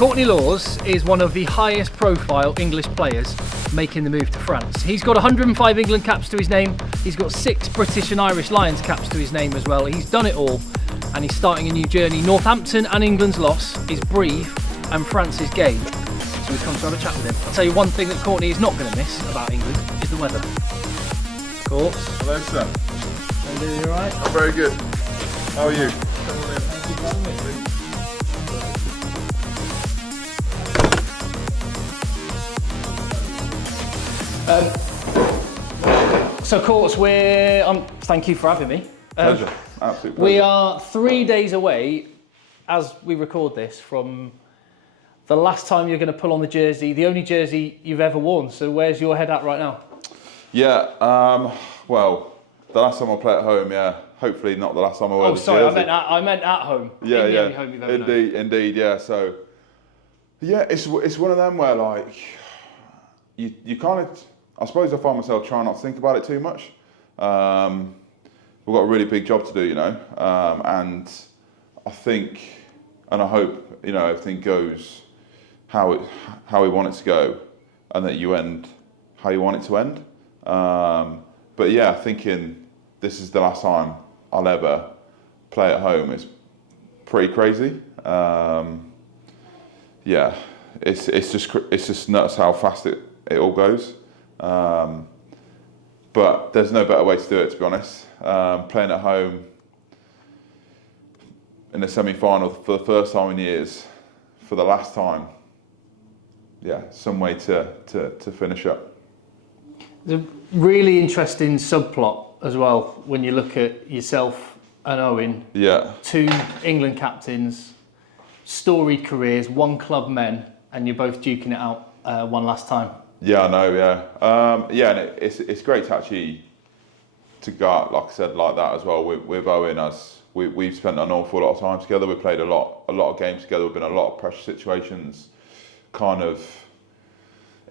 Courtney Lawes is one of the highest profile English players making the move to France. He's got 105 England caps to his name. He's got 6 British and Irish Lions caps to his name as well. He's done it all and he's starting a new journey. Northampton and England's loss is brief and France's gain. So we've come to have a chat with him. I'll tell you one thing that Courtney is not going to miss about England is the weather. Of course. Hello, sir. How you doing, you alright? I'm very good. How are you? So, Courts, thank you for having me. Pleasure. Absolute pleasure. We are 3 days away, as we record this, from the last time you're going to pull on the jersey, the only jersey you've ever worn. So, where's your head at right now? Yeah. Well, the last time I play at home, yeah. Hopefully not the last time I wear the jersey. Oh, sorry, I meant at home. Yeah, the only home you've ever known. Indeed, yeah. So, yeah, it's one of them where like you kind of. I suppose I find myself trying not to think about it too much. We've got a really big job to do, you know, and I think, and I hope, you know, everything goes how we want it to go, and that you end how you want it to end. But yeah, thinking this is the last time I'll ever play at home is pretty crazy. Yeah, it's just nuts how fast it all goes. But there's no better way to do it, to be honest. Playing at home in the semi-final for the first time in years, for the last time. Yeah, some way to finish up. There's a really interesting subplot as well when you look at yourself and Owen. Yeah. 2 England captains, storied careers, 1 club men, and you're both duking it out one last time. Yeah, I know. Yeah, yeah, and it's great to actually to go out, like I said, like that as well with Owen. As we've spent an awful lot of time together. We played a lot of games together. We've been in a lot of pressure situations, kind of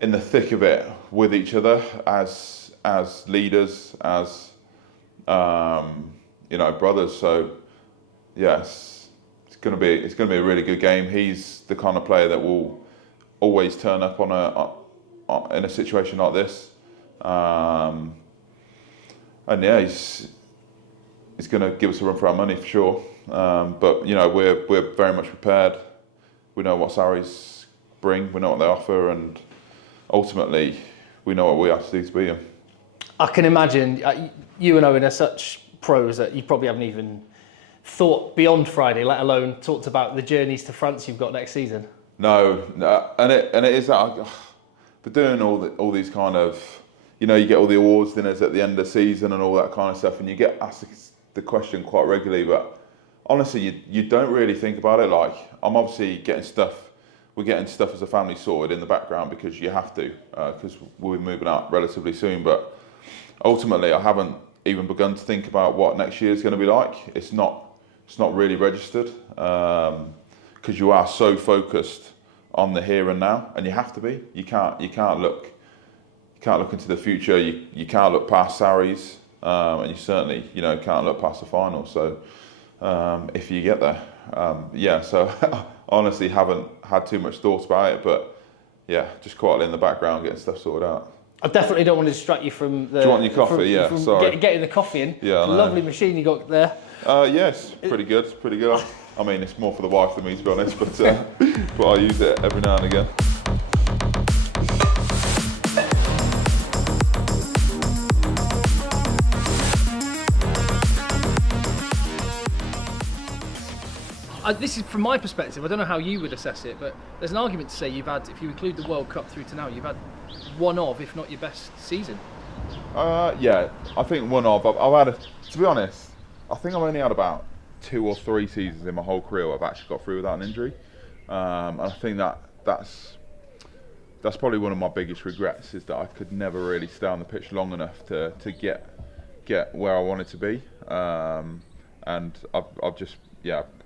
in the thick of it with each other as leaders, as you know, brothers. So yes, it's gonna be a really good game. He's the kind of player that will always turn up in a situation like this, and yeah, he's going to give us a run for our money for sure. But you know, we're very much prepared. We know what salaries bring. We know what they offer, and ultimately, we know what we have to do to beat them. I can imagine you and Owen are such pros that you probably haven't even thought beyond Friday, let alone talked about the journeys to France you've got next season. No, and it is that. But doing all these kind of, you know, you get all the awards dinners at the end of the season and all that kind of stuff, and you get asked the question quite regularly. But honestly, you don't really think about it. Like, I'm obviously we're getting stuff as a family sorted in the background because you have to, because we'll be moving out relatively soon. But ultimately, I haven't even begun to think about what next year is going to be like. It's not really registered, because you are so focused on the here and now, and you have to be. You can't look into the future. You can't look past salaries, and you certainly, you know, can't look past the final. So if you get there, yeah. So honestly, haven't had too much thought about it, but yeah, just quietly in the background getting stuff sorted out. I definitely don't want to distract you from the. Do you want your coffee? From sorry. Getting the coffee in. Yeah, lovely machine you got there. Yes, pretty good. It's pretty good. I mean, it's more for the wife than me, to be honest, but I use it every now and again. This is from my perspective. I don't know how you would assess it, but there's an argument to say you've had, if you include the World Cup through to now, you've had one of, if not your best season. Yeah, I think one of. I've had, to be honest, I think I've only had about 2 or 3 seasons in my whole career where I've actually got through without an injury, and I think that's probably one of my biggest regrets, is that I could never really stay on the pitch long enough to get where I wanted to be, and I've just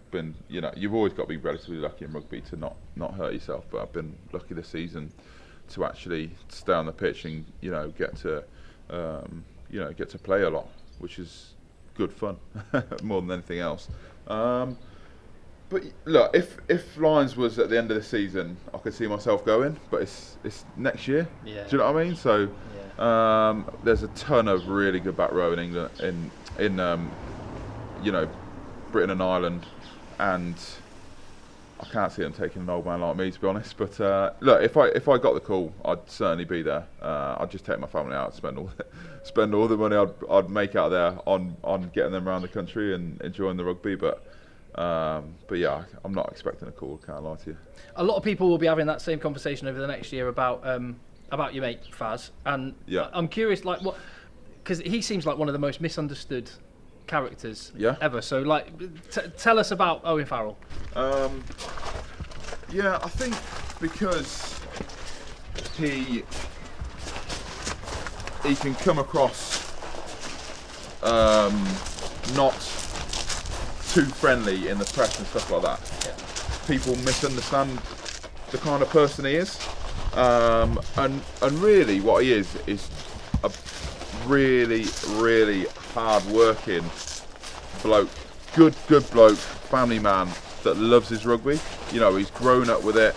been, you know, you've always got to be relatively lucky in rugby to not hurt yourself, but I've been lucky this season to actually stay on the pitch and, you know, get to play a lot, which is good fun more than anything else. But look, if Lions was at the end of the season, I could see myself going. But it's next year. Yeah. Do you know what I mean? So there's a ton of really good back row in England, in Britain and Ireland, and I can't see them taking an old man like me, to be honest. But look, if I got the call, I'd certainly be there. I'd just take my family out, spend all the money I'd make out there on getting them around the country and enjoying the rugby. But yeah, I'm not expecting a call. Can't lie to you. A lot of people will be having that same conversation over the next year about your mate Faz, and Yeah. I'm curious, like, what, because he seems like one of the most misunderstood characters ever. So, like, tell us about Owen Farrell. Yeah, I think because he can come across not too friendly in the press and stuff like that. Yeah. People misunderstand the kind of person he is, and really what he is a really, really hard-working bloke, good bloke, family man that loves his rugby. You know, he's grown up with it.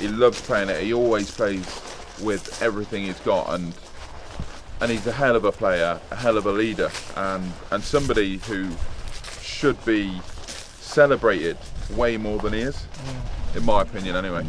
He loves playing it. He always plays with everything he's got, and he's a hell of a player, a hell of a leader, and somebody who should be celebrated way more than he is, in my opinion, anyway.